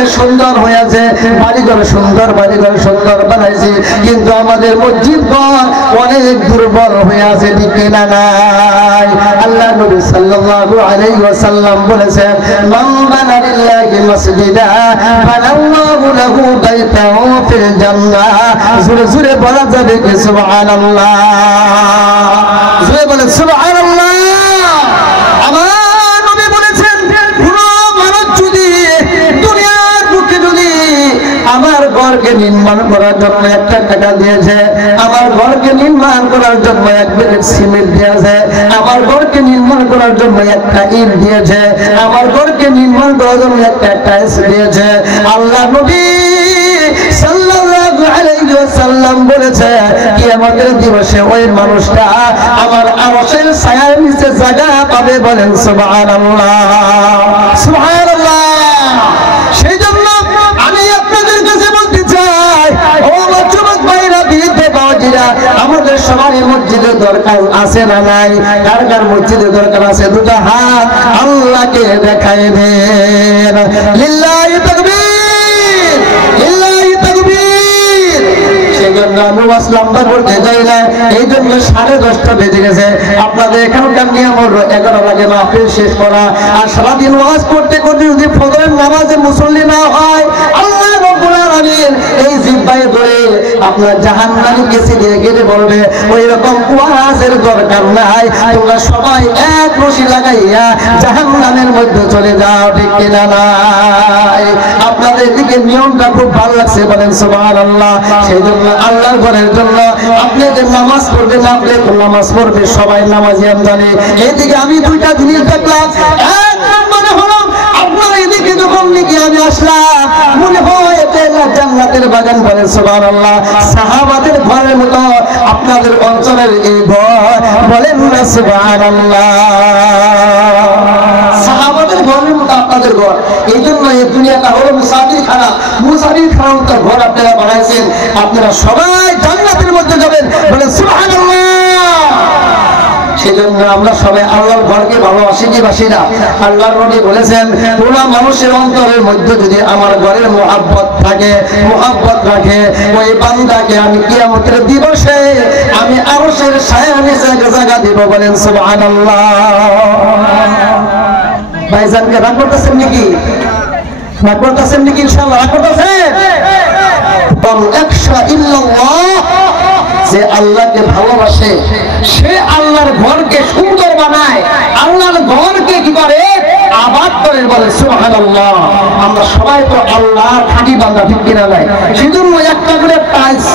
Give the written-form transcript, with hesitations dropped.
দেখতে সুন্দর হয়েছে, বাড়িঘর সুন্দর, বাড়িঘর সুন্দর বানাইছি, কিন্তু আমাদের মসজিদ ঘর অনেক দুর্বল হয়ে আছে, ঠিক না নাই? আল্লাহ নবী সাল্লাল্লাহু আলাইহি ওয়াসাল্লাম বলেছেন, মান বানা লিল্লাহি মাসজিদা বানাল্লাহু লাহু বাইতাও ফিল জান্নাহ। জোরে জোরে বলা যাবে কি সুবহানাল্লাহ? জোরে বলে সুবহানাল্লাহ। আমার নবী বলেছেন, কোন মানুষ যদি দুনিয়ার বুকে যদি আমার ঘরকে নির্মাণ করার জন্য 1 টাকা দিয়েছে, আমার ঘরকে নির্মাণ করার জন্য 1 ব্যাগ সিমেন্ট দিয়েছে, আমার ঘরকে নির্মাণ করার জন্য 1টা ইট দিয়েছে, আমার ঘরকে নির্মাণ করার জন্য 1টা টাইলস দিয়েছে, আল্লাহ নবী সাল্লাল্লাহু আলাইহি ওয়াসাল্লাম বলেছে, কিয়ামতের দিবসে ওই মানুষটা আমার আরশের ছায়ার নিচে জায়গা পাবে। বলেন সুবহানাল্লাহ, সুবহানাল্লাহ। সেই জন্য আমি আপনাদের কাছে বলতে চাই, ও আমার যুবক ভাইরা, বৃদ্ধ বাবাজিরা, আমাদের সবারই মসজিদের দরকার আছে না নাই? কার কার মসজিদের দরকার আছে? দুটো হাত আল্লাহকে দেখায় দেন। লিল্লাহি তাকবীর, লিল্লাহি তাকবীর। সেই জন্য আমি ওয়াজ লম্বা করতে যাই না, এই জন্য 10:30 বেজে গেছে। আপনাদের এখানকার নিয়ম হলো 11 লাগে মাহফিল শেষ করা, আর সারাদিন ওয়াজ করতে করতে যদি ফজরের নামাজে মুসল্লি না হয়, আল্লাহ রাব্বুল আলামিন এই জিহ্বায় ধরে আপনার জাহান্নামে গেছে দিয়ে গেলে বলবে, ওই রকম ওয়াজের দরকার নাই, তোমরা সবাই এক রশি লাগাইয়া জাহান্নামের মধ্যে চলে যাও, ঠিক কিনা নাই? আপনাদের দিকে নিয়মটা খুব ভালো লাগছে, বলেন সুবহানাল্লাহ। সেই জন্য আল্লাহর ঘরের জন্য আপনি যে নামাজ পড়বেন, আপনি নামাজ পড়বে, সবাই নামাজি জানি। এইদিকে আমি 2টা জিনিস দেখলাম। এক নম্বরে হলো, আপনার এদিকে যখন নাকি আমি আসলাম, মনে হয় এটা জান্নাতের বাগান। বলেন সুবহানাল্লাহ। সাহাবাদের ঘরের মতো আপনাদের অঞ্চলের এই ঘর, বলেন না সুবহানাল্লাহ। সাহাবাদের ঘরের মতো আপনাদের ঘর। এই জন্য এই দুনিয়াটা হলো মুসাফির খানা, মুসাফির খানার মতো ঘর আপনারা বানাইছেন। আপনারা সবাই জান্নাতের মধ্যে যাবেন, বলেন সুবহানাল্লাহ। সেজন্য আমরা সবাই আল্লাহর ঘরকে ভালোবাসি কি বাসি না? আল্লাহর নবী বলেছেন, কোন মানুষের অন্তরের মধ্যে যদি আমার ঘরের মুহাব্বত থাকে, মুহাব্বত রাখে, ওই বান্দাকে আমি কিয়ামতের দিবসে আমি আরশের ছায়ার নিচে জায়গা দেব। বলেন সুবহানাল্লাহ। ভাইজানকে রাগ করতেছেন নাকি? রাগ করতেছেন নাকি? ইনশাআল্লাহ রাগ করতেছেন? যে আল্লাহকে ভালোবাসে, সে আল্লাহর ঘরকে সুন্দর বানায়, আল্লাহর ঘরকে কি করে? আবাদ করে। বলে সুবহানাল্লাহ। আমরা সবাই তো আল্লাহর খাঁটি বান্দা, ঠিক কিনা নাই? সেজন্য একটা করে টাইলস